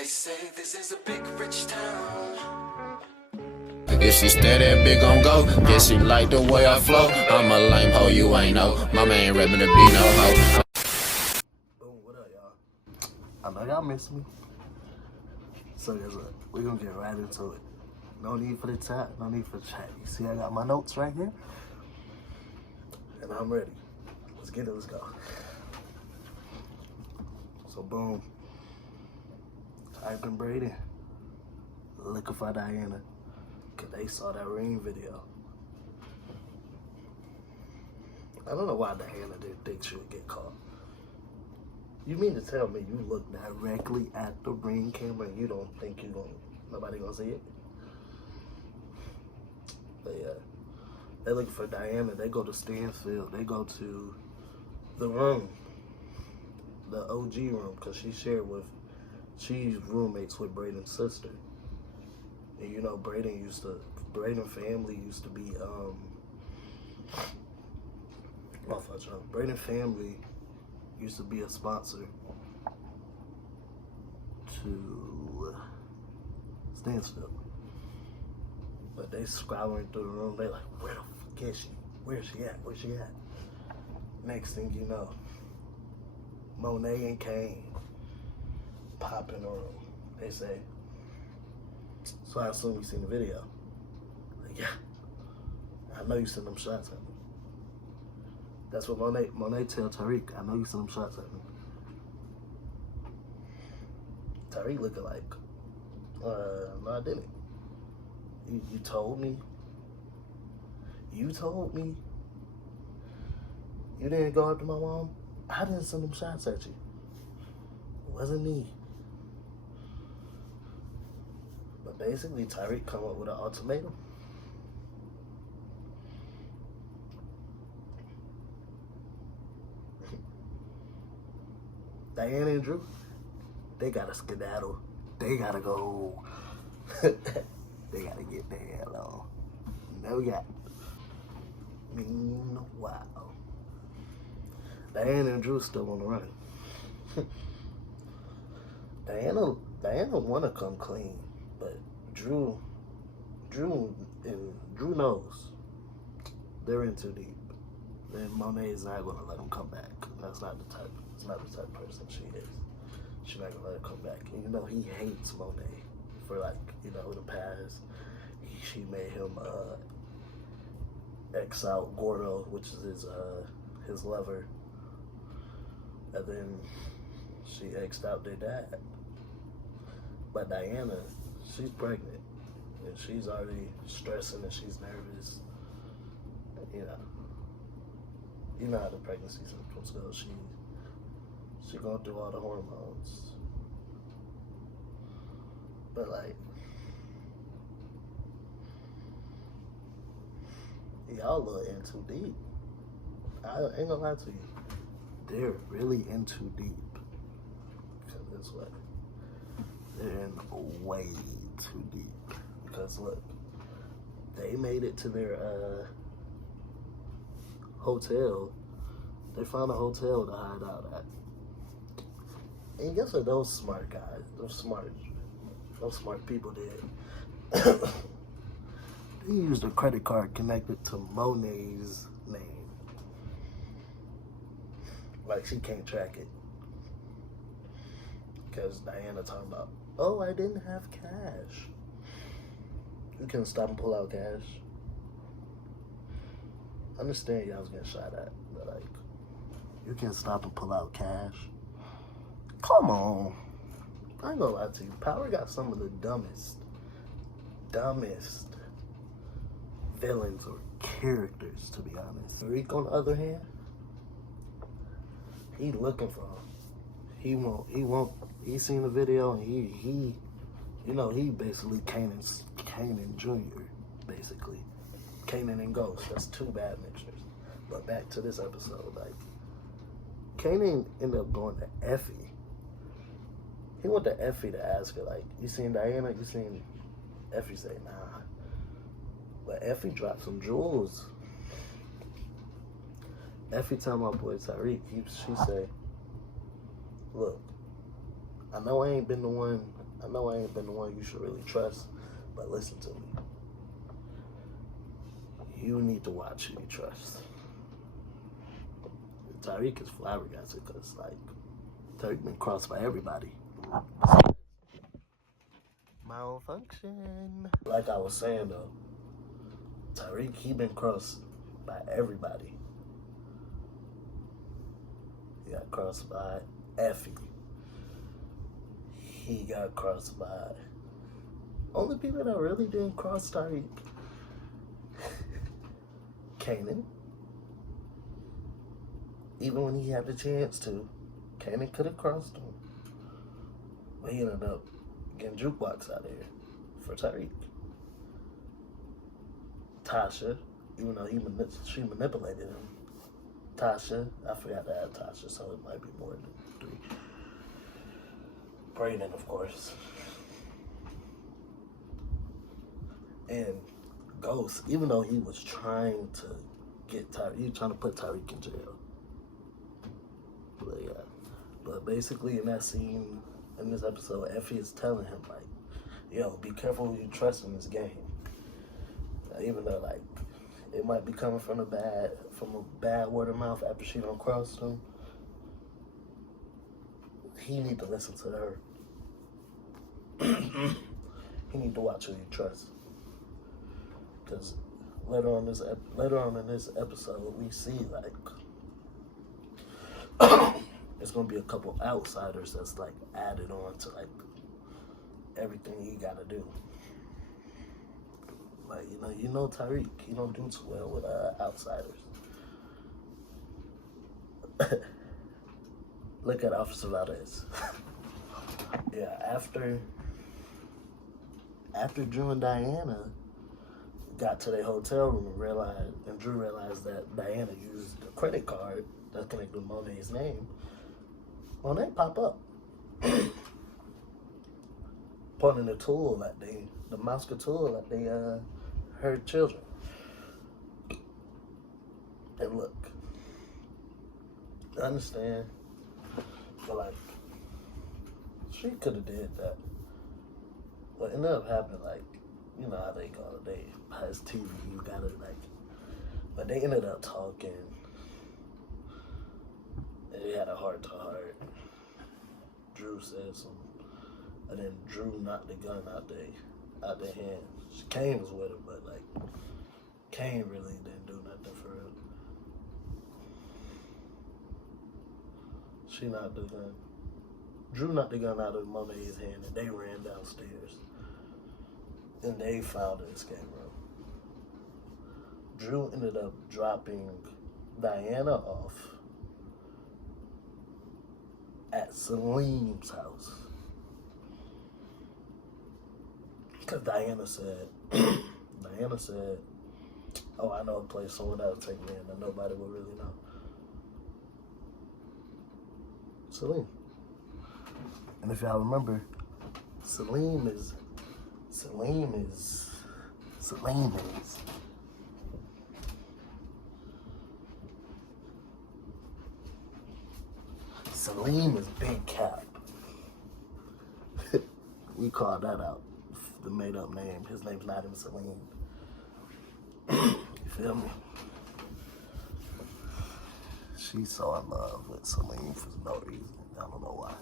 They say this is a big rich town. If she steady, big gon' go. Guess she like the way I flow. I'm a lame hoe, you ain't know. Mama ain't reppin' to be no hoe. Boom, what up, y'all? I know y'all miss me. So guess what? We're gonna get right into it. No need for the chat, no need for the chat. You see I got my notes right here? And I'm ready. Let's get it, let's go. So boom. Type in Brady. Looking for Diana. Cause they saw that ring video. I don't know why Diana didn't think she would get caught. You mean to tell me you look directly at the ring camera and you don't think nobody gonna see it? But yeah, they're looking for Diana. They go to Stansfield. They go to the room, the OG room, cause she's roommates with Braden's sister. And you know, Braden family used to be, Braden family used to be a sponsor to Stansfield. But they scouring through the room, they like, where the fuck is she? Where's she at? Where's she at? Next thing you know, Monet and Kane pop in the room. They say, so I assume you seen the video. Like, yeah, I know you sent them shots at me. That's what Monet tell Tariq, I know you sent them shots at me. Tariq looking like, no I didn't. You told me? You told me? You didn't go after my mom? I didn't send them shots at you. It wasn't me. But basically, Tariq come up with an ultimatum. Diana and Drew, they gotta skedaddle. They gotta go. They gotta get the hell on. Now we got. Meanwhile, Diana and Drew still on the run. Diana wanna come clean, but Drew knows they're in too deep. And Monet is not gonna let him come back. That's not the type. It's not the type of person she is. She's not gonna let him come back. And you know he hates Monet for the past. She made him X out Gordo, which is his lover, and then she X'd out their dad. But Diana, she's pregnant, and she's already stressing and she's nervous. You know how the pregnancy symptoms go. She going through all the hormones. But like, y'all a little in too deep. I ain't gonna lie to you. They're really in too deep. Because it's what? They're in way too deep. Because look, they made it to their hotel. They found a hotel to hide out at. And guess what those smart guys, those smart people did? They used a credit card connected to Monet's name. Like she can't track it. Because Diana talking about, oh, I didn't have cash. You can stop and pull out cash. I understand y'all was getting shot at, but like, you can stop and pull out cash. Come on. I ain't gonna lie to you. Power got some of the dumbest villains or characters, to be honest. Tariq, on the other hand, he looking for him. He seen the video and he basically Kanan Jr. basically. Kanan and Ghost. That's two bad mixtures. But back to this episode, like, Kanan ended up going to Effie. He went to Effie to ask her, like, you seen Diana? You seen Effie? Say, nah. But Effie dropped some jewels. Effie tell my boy Tariq, she say, look, I know I ain't been the one I know I ain't been the one you should really trust, but listen to me. You need to watch who you trust. Tariq is flabbergasted because, like, Tariq been crossed by everybody. Malfunction. Like I was saying, though, Tariq, he been crossed by everybody. He got crossed by Effie. He got crossed by... Only people that really didn't cross Tariq. Kanan. Even when he had the chance to, Kanan could have crossed him. But he ended up getting jukebox out of here for Tariq. Tasha, even though she manipulated him. Tasha, I forgot to add Tasha, so it might be more than 3. Brayden, of course. And Ghost, even though he was trying to get Tariq, he was trying to put Tariq in jail. But yeah. But basically in that scene, in this episode, Effie is telling him, like, yo, be careful who you trust in this game. Even though, like, it might be coming from a bad word of mouth after she done crossed him, he need to listen to her. He need to watch who you trust. Because later on in this episode, we see, like, there's gonna be a couple outsiders that's, like, added on to, like, everything he gotta do. Like, you know Tariq, he don't do too well with outsiders. Look at Officer Valdez. Yeah, after Drew and Diana got to their hotel room and Drew realized that Diana used a credit card that's connected with Monet's name, Monet pop up. Pointing the tool at the Moscow tool at her children. And look, I understand, but like, she could have did that. What ended up happening, like, you know how they go, they has TV, you gotta like, but they ended up talking. And they had a heart to heart. Drew said something. And then Drew knocked the gun out their hand. Kane was with her, but like, Kane really didn't do nothing for her. She knocked the gun. Drew knocked the gun out of Monet's hand, and they ran downstairs. And they found an escape room. Drew ended up dropping Diana off at Salim's house. Because Diana said, oh, I know a place someone else take me in that nobody will really know. Salim. And if y'all remember, Salim is Big Cap. We called that out. The made up name. His name's not even Salim. You feel me? She's so in love with Salim for no reason. I don't know why.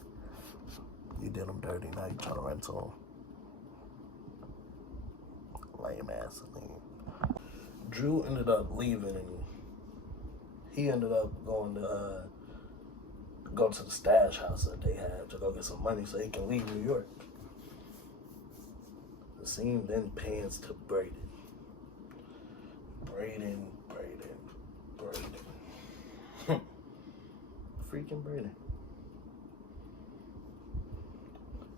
You did him dirty, now you trying to run to him. Lame ass Salim. Drew ended up leaving and he ended up going to go to the stash house that they had to go get some money so he can leave New York. The scene then pans to Brayden. Brayden. Freaking Brayden.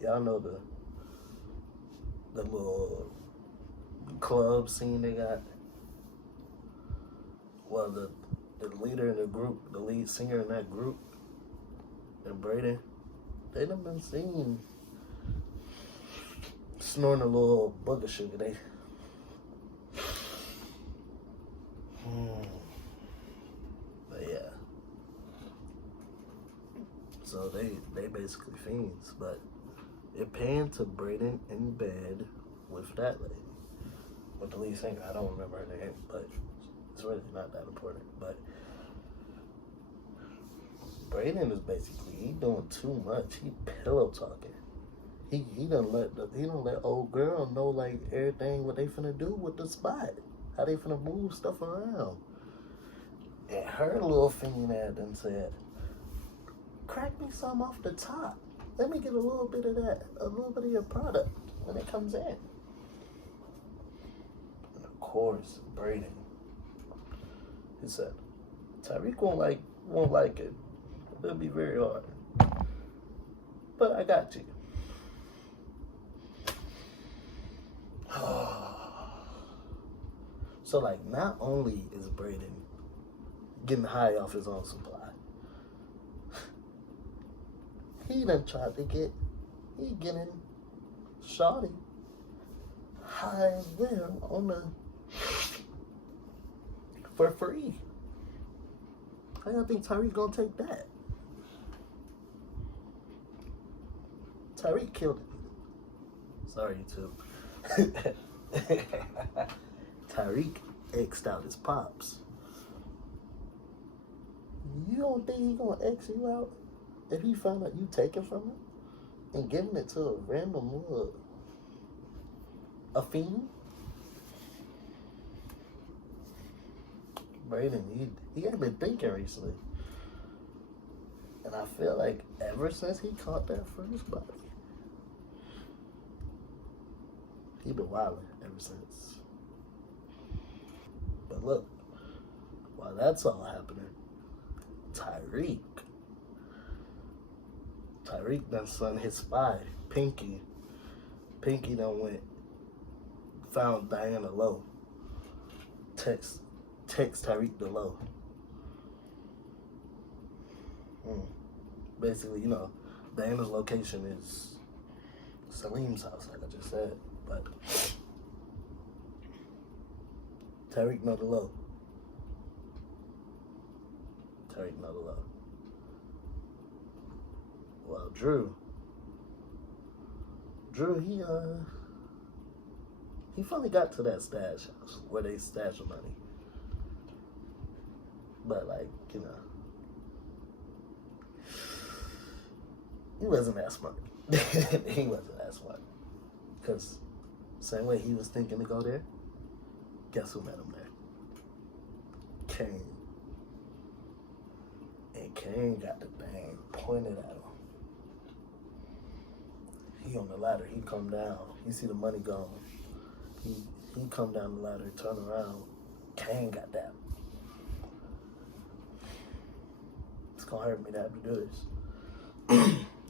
Y'all know the little club scene they got? Well, the leader in the group, the lead singer in that group, and Brayden, they done been seen snorting a little booger sugar. But yeah. So they basically fiends, but It panned to Brayden in bed with that lady. With the lead singer. I don't remember her name, but it's really not that important. But Brayden is basically, he doing too much. He pillow talking. He don't let old girl know like everything what they finna do with the spot. How they finna move stuff around. And her little fiend ad done said, crack me some off the top. Let me get a little bit of that, a little bit of your product when it comes in. And of course, Brayden, he said, Tariq won't like it. It'll be very hard. But I got you. So like, not only is Brayden getting high off his own supply, he done tried to he getting shawty high as well for free. How y'all think Tariq gonna take that? Tariq killed it. Sorry, YouTube. Tariq X'd out his pops. You don't think he gonna X you out if he found out you taking from him and giving it to a random a fiend? Brayden, he ain't been thinking recently. And I feel like ever since he caught that first body, he been wilding ever since. But look, while that's all happening, Tariq done son his spy, Pinky. Pinky done found Diana low. Text Tariq the low. Basically, Diana's location is Salim's house, like I just said. But Tariq know the low. Well, Drew, he finally got to that stash house where they stash the money. But he wasn't that smart. He wasn't that smart. Because same way he was thinking to go there, guess who met him there? Kane. And Kane got the thing pointed at him. He on the ladder, he come down. He see the money gone. He come down the ladder, turn around. Kane got that. It's gonna hurt me to have to do this.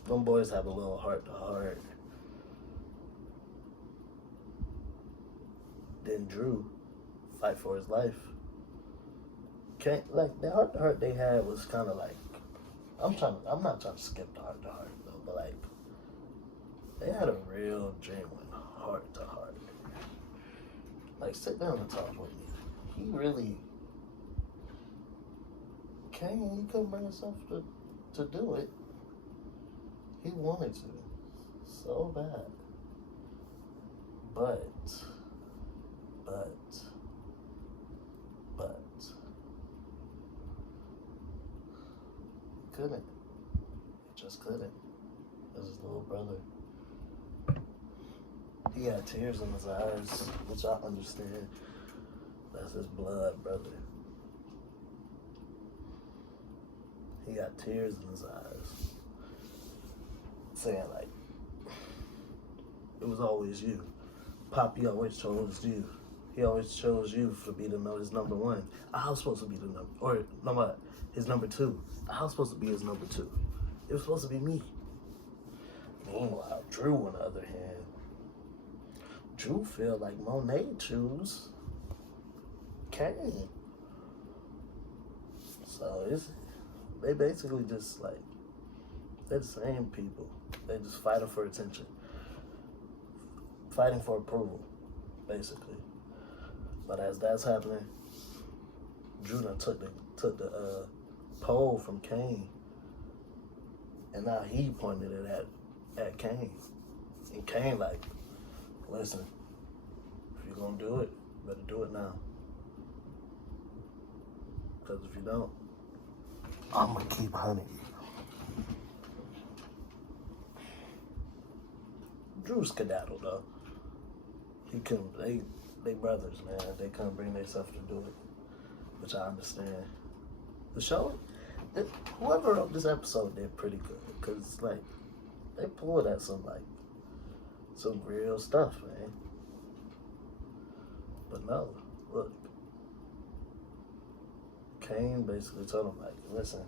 Them boys have a little heart to heart. Then Drew fight for his life. Can't, like, the heart to heart they had was kind of like, I'm not trying to skip the heart to heart though, but like, they had a real genuine heart to heart. Like, sit down and talk with me. He really came, he couldn't bring himself to do it. He wanted to so bad, but couldn't. He just couldn't. As his little brother. He had tears in his eyes, which I understand. That's his blood brother. He got tears in his eyes. Saying like, it was always you. Poppy always chose you. He always chose you to be his number one. I was supposed to be his number two. I was supposed to be his number two. It was supposed to be me. Meanwhile, Drew, on the other hand, Drew feel like Monet choose Kane. So they basically just like, they're the same people. They just fighting for attention. Fighting for approval, basically. But as that's happening, Drew done took the pole from Kane. And now he pointed it at Kane. And Kane like, listen, if you're gonna do it, better do it now. Because if you don't, I'm gonna keep hunting you. Drew skedaddled though. He couldn't. They brothers, man. They couldn't bring themselves to do it, which I understand. The show, whoever wrote this episode did pretty good, cause like they pulled at some real stuff, man. But no, look, Kane basically told him like, listen,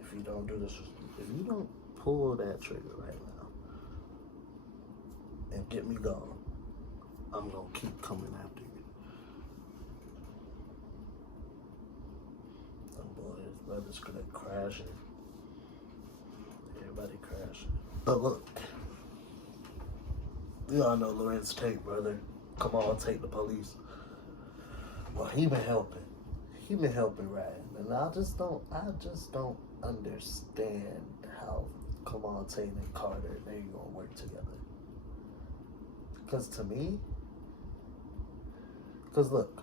if you don't do this, if you don't pull that trigger right now and get me gone, I'm gonna keep coming after you. Oh boy, his brother's gonna crashing. Everybody crashing. But look, we all know Lorenz Tate, brother. Come on, take the police. Well, he been helping. He been helping Ryan, and I just don't understand how Kamal Tate and Carter, they gonna work together. Cause to me, cause look,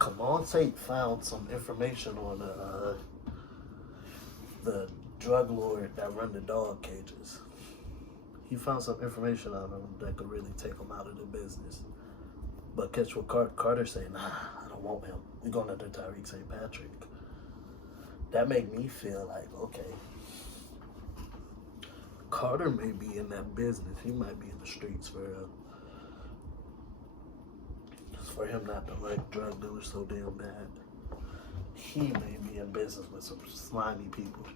Kamal Tate found some information on the drug lord that run the dog cages. He found some information on him that could really take him out of the business. But catch what Carter say, nah, I don't want him. We going after Tariq St. Patrick. That make me feel like, okay, Carter may be in that business. He might be in the streets for him not to like drug dealers so damn bad. He may be in business with some slimy people.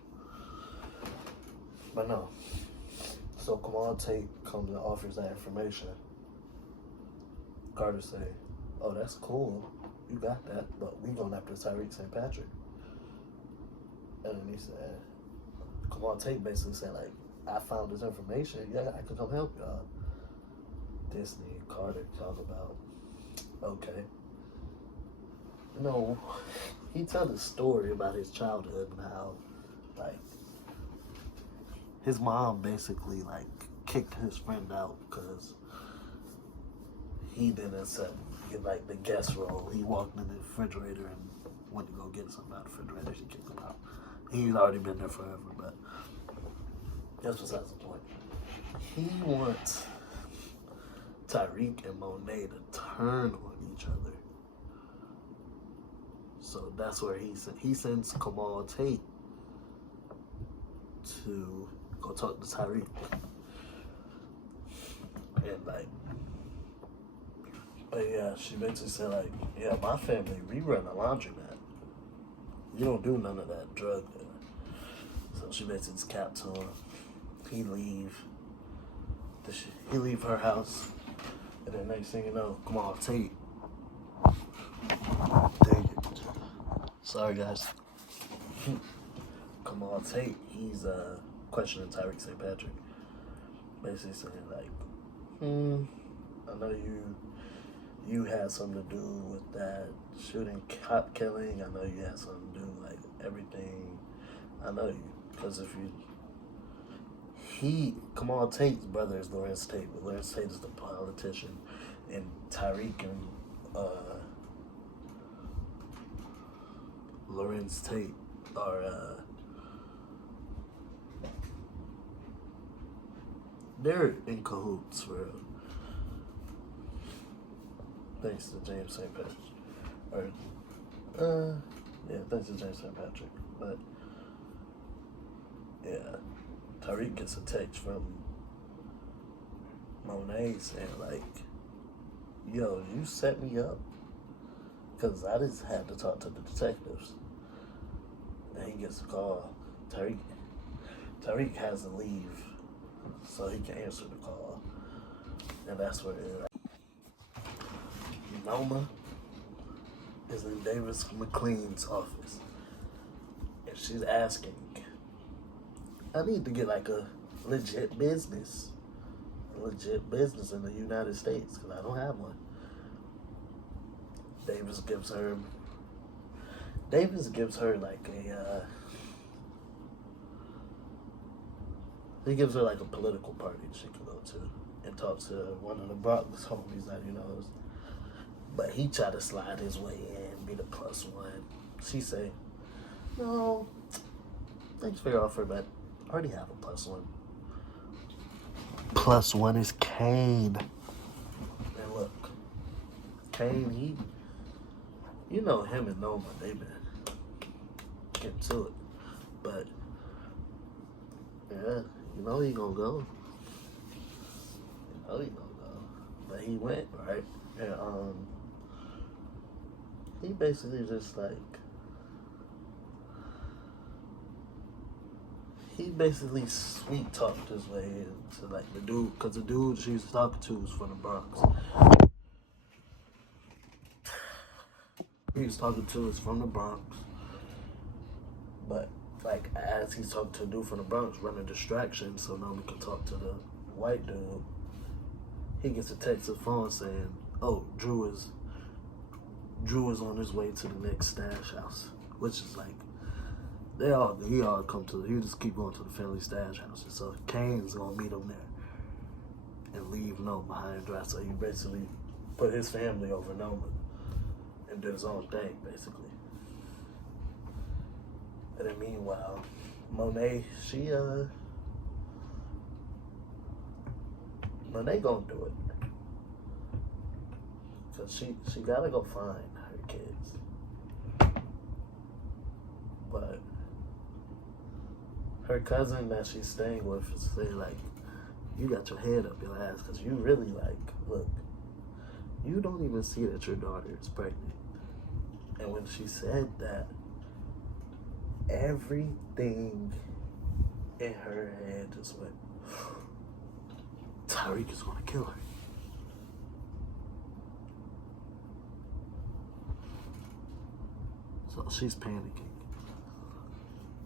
But no. So Kamal Tate comes and offers that information. Carter say, oh, that's cool. You got that, but we going after Tariq St. Patrick. And then he said, Kamal Tate basically said, like, I found this information. Yeah, I can come help y'all. Disney and Carter talk about, okay. You know, he tell the story about his childhood and how, like, his mom basically, like, kicked his friend out because he didn't accept, like, the guest role. He walked in the refrigerator and went to go get something out of the refrigerator. She kicked him out. He's already been there forever, but that's besides the point. He wants Tariq and Monet to turn on each other. So that's where he sends Kamal Tate to go talk to Tariq. And like, but yeah, she basically said like, yeah, my family, we run a laundromat. You don't do none of that drug there. So she basically just capped to him. He leave her house, and then next thing you know, Kamal Tate. Dang it. Sorry guys. Kamal Tate, he's questioning Tariq St. Patrick. Basically saying like, I know you had something to do with that shooting, cop killing. I know you had something to do with like everything. I know you, because Kamal Tate's brother is Lorenz Tate, but Lorenz Tate is the politician, and Tariq and Lorenz Tate are they're in cahoots for real. Thanks to James St. Patrick. Thanks to James St. Patrick. But yeah, Tariq gets a text from Monet saying like, yo, you set me up? Because I just had to talk to the detectives. And he gets a call. Tariq has to leave so he can answer the call. And that's where Noma is in Davis McLean's office. And she's asking, I need to get like a legit business in the United States because I don't have one. Davis gives her like He gives her like a political party she can go to and talk to one of the Bronx homies that he knows. But he tried to slide his way in, be the plus one. She say, no, thanks for your offer, but I already have a plus one. Plus one is Kane. And look, Kane, you know him and Noma, they been getting to it. But, yeah, you know he gonna go. You know he gonna go. But he went, right? And, he basically just like, he basically sweet talked his way into like the dude, cause the dude she was talking to was from the Bronx. He was talking to is from the Bronx, but like as he's talking to a dude from the Bronx, running distraction, so now we can talk to the white dude. He gets a text to the phone saying, "Oh, Drew is on his way to the next stash house," which is like he all come to. He just keep going to the family stash house, so Kane's gonna meet him there and leave Noma behind dry. So he basically put his family over Noma and did his own thing, basically. And then meanwhile, Monet, Monet gonna do it. Cause she gotta go find her kids. But her cousin that she's staying with is saying like, you got your head up your ass, cause you really like, look, you don't even see that your daughter is pregnant. And when she said that, everything in her head just went, Tariq is gonna kill her. So she's panicking.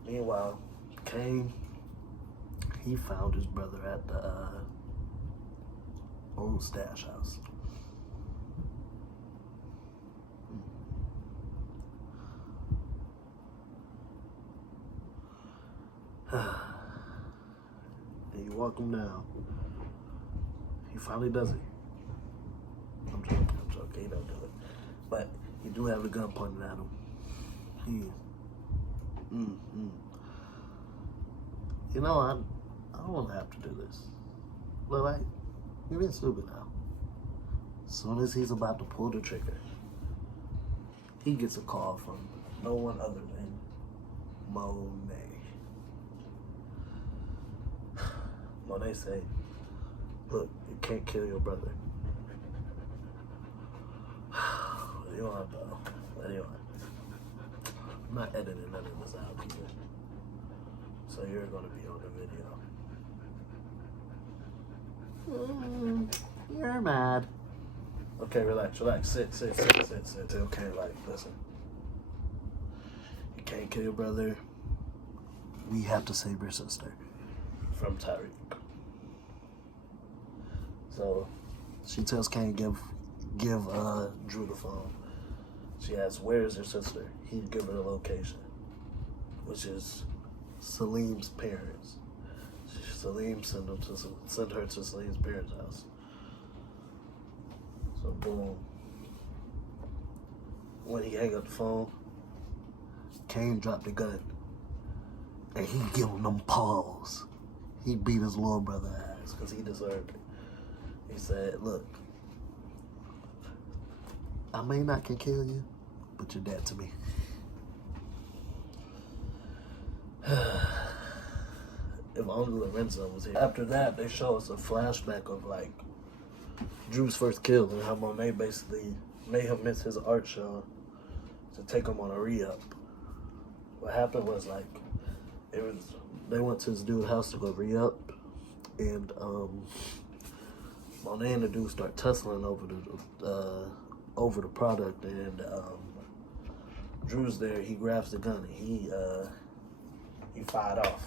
Meanwhile, Kane, he found his brother at the old stash house. And you walk him down. He finally does it. I'm joking. He don't do it. But he do have the gun pointed at him. You know, I don't want to have to do this. But like, you're being stupid now. As soon as he's about to pull the trigger, he gets a call from no one other than Monet. Monet say, look, you can't kill your brother. Let you on, bro. Let you on. I'm not editing none of this out either. So you're gonna be on the video. You're mad. Okay, relax. Sit. Okay, like, listen. You can't kill your brother. We have to save your sister from Tariq. So she tells Kane give Drew the phone. She asks, where is your sister? He give her the location, which is Salim's parents. Salim sent her to Salim's parents' house. So boom. When he hang up the phone, Kane dropped the gun. And he give him them paws. He beat his little brother ass because he deserved it. He said, look, I may not can kill you, but you're dead to me. If only Lorenzo was here. After that, they show us a flashback of like Drew's first kill and how Monet basically made him miss his art show to take him on a re-up. What happened was like, they went to this dude's house to go re-up, and Monet and the dude start tussling over the product, and Drew's there. He grabs the gun and he fired off,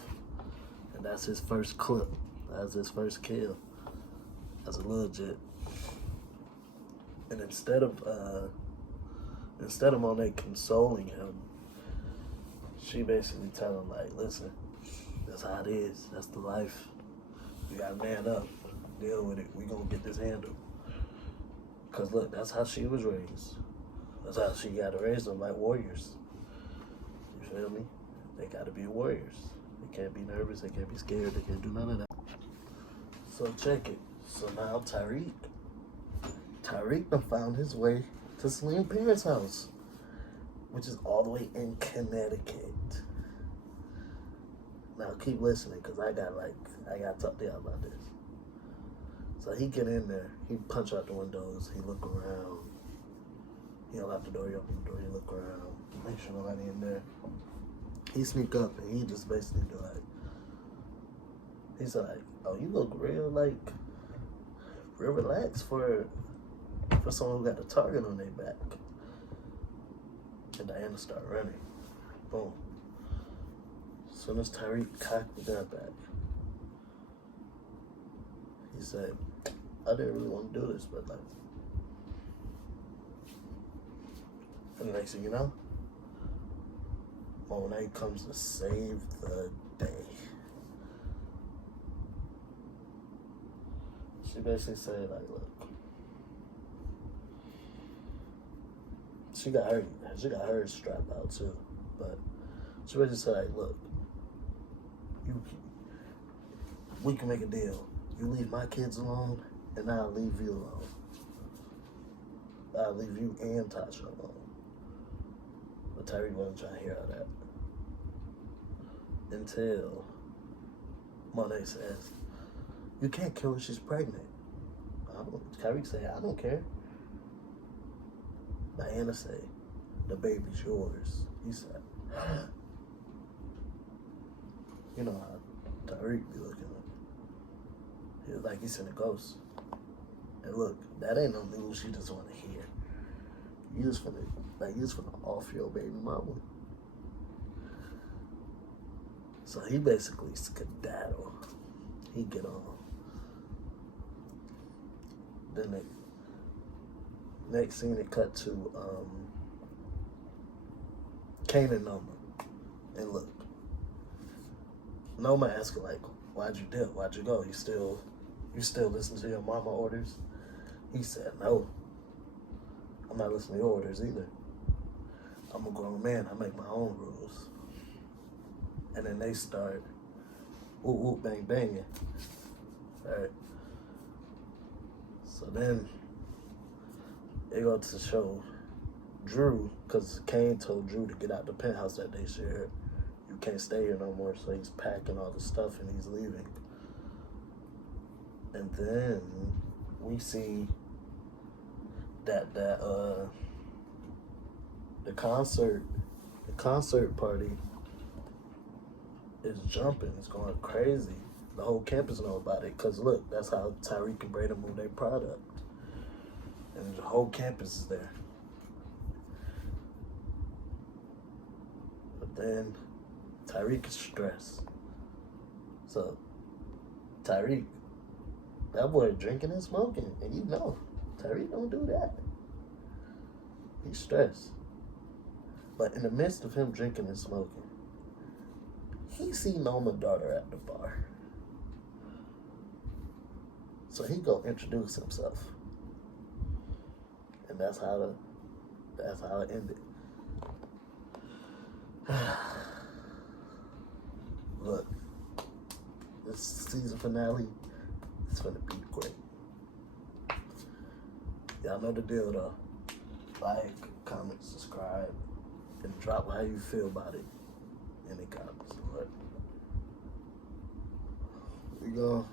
and that's his first clip. That's his first kill. That's a legit. And instead of Monet consoling him, she basically tell him like, listen, that's how it is. That's the life. You gotta man up, deal with it. We gonna get this handled. Cause look, that's how she was raised. That's how she got to raise them, like warriors. You feel me? They gotta be warriors. They can't be nervous. They can't be scared. They can't do none of that. So check it. So now Tariq done found his way to Celine Parents' house, which is all the way in Connecticut. Now keep listening, cause I gotta talk to y'all about this. So he get in there, he punch out the windows, he look around. He unlock the door, he open the door, he look around, make sure nobody in there. He sneak up and he just basically do like, he's like, oh, you look real relaxed for someone who got a target on their back. And Diana start running. Boom. As soon as Tariq cocked the gun back, he said, I didn't really want to do this, but like, and the next thing you know, Monet comes to save the day. She basically said, like, look, she got her strap out too, but she basically said, like, look, we can make a deal. You leave my kids alone, and I'll leave you alone. I'll leave you and Tasha alone. But Tyree wasn't trying to hear all that. Until Monet says, you can't kill her, she's pregnant. Kyrie said, I don't care. Diana said, the baby's yours. He said, you know how Tariq be looking like he's seen a ghost. And look, that ain't no news you just want to hear. You just finna off your baby mama. So he basically skedaddle. He get on. Then next scene it cut to Kane and Noma. And look, Noma asking like, why'd you dip? Why'd you go? You still listen to your mama orders? He said, no. I'm not listening to your orders either. I'm a grown man. I make my own rules. And then they start whoop whoop bang banging. Alright. So then they go to show Drew, because Kane told Drew to get out the penthouse that they shared. You can't stay here no more, so he's packing all the stuff and he's leaving. And then we see that the concert party is jumping. It's going crazy. The whole campus know about it, because look, that's how Tariq and Brayden move their product. And the whole campus is there. But then Tariq is stressed. So Tariq, that boy drinking and smoking, and you know, Tariq don't do that. He's stressed. But in the midst of him drinking and smoking, he see Noma's daughter at the bar. So he go introduce himself. And that's how it ended. Look, this season finale is gonna be great. Y'all know the deal though. Like, comment, subscribe, and drop how you feel about it in the comments. Alright? We go.